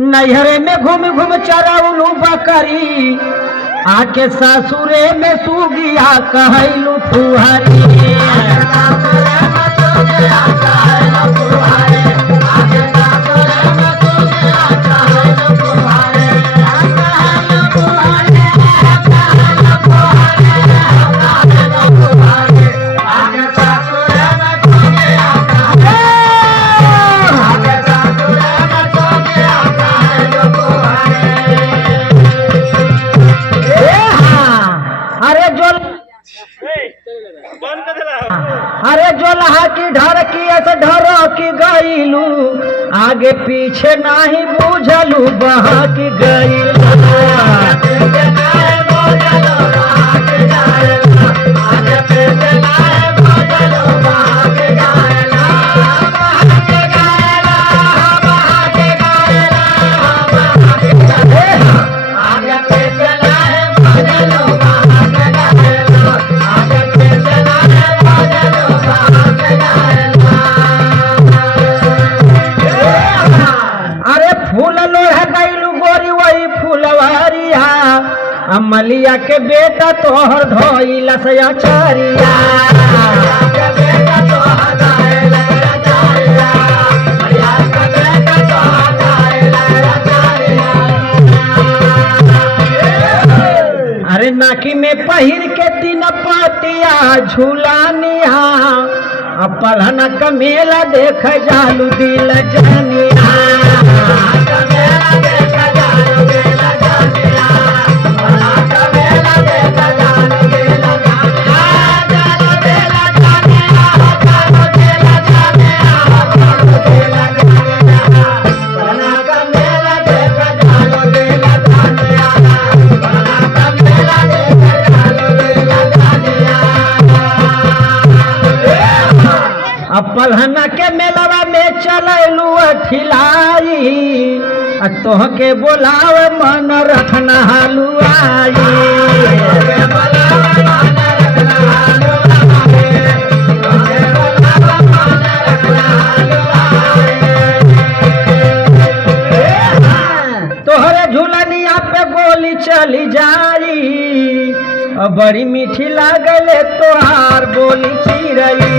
नैहरे में घूम घूम चरौलू बकरी, आके ससुरे में सुगिया कहलू फुहरी। अरे जो लहा की ढर की ढर की गईलू, आगे पीछे नहीं बुझलू बहा की गईलू। मलिया के बेटा तोहर धोइला से अचारिया। अरे नाकी में पहिर के तीन पातिया झूलानिया, पलहन का मेला देख जालू दिल जानिया। पलहना के मेलवा में चलू ठिलाई, तोह के बोलाव मन रखना हलुआई। तोहरे झूलनिया पे गोली चली जाई, बड़ी मीठी लागले तोहार बोली चिरई।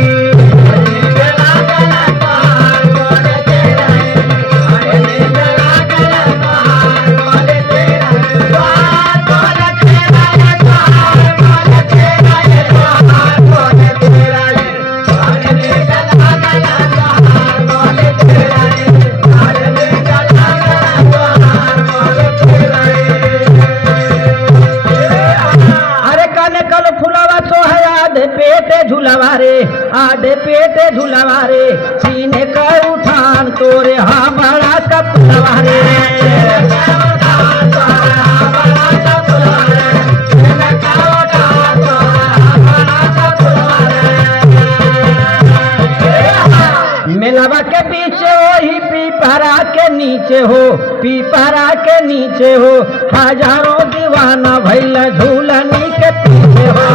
आधे पेटे झुलवा रे, सीने का उठान तोरे हमारा कपलवा रे। मेलवा के पीछे वही पीपरा के नीचे हो, पीपरा के नीचे हो, हजारों दीवाना भैल झूलनी के पीछे हो।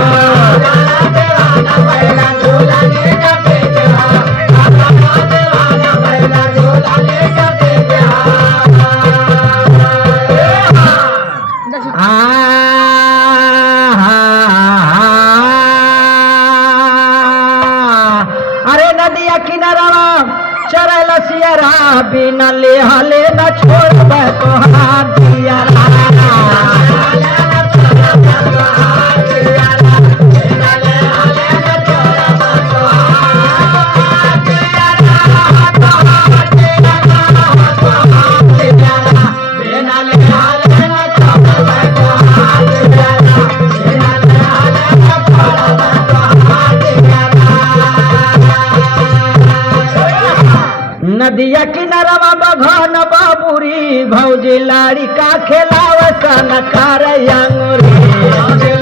अरे नदिया किनारा चरल सियरा, बिना ले हले न छोड़ तो हाथ दिया। नदिया किनारवा बघन बाबूरी, भौजी लाड़ी का खेलाव सन कर अंगूरी।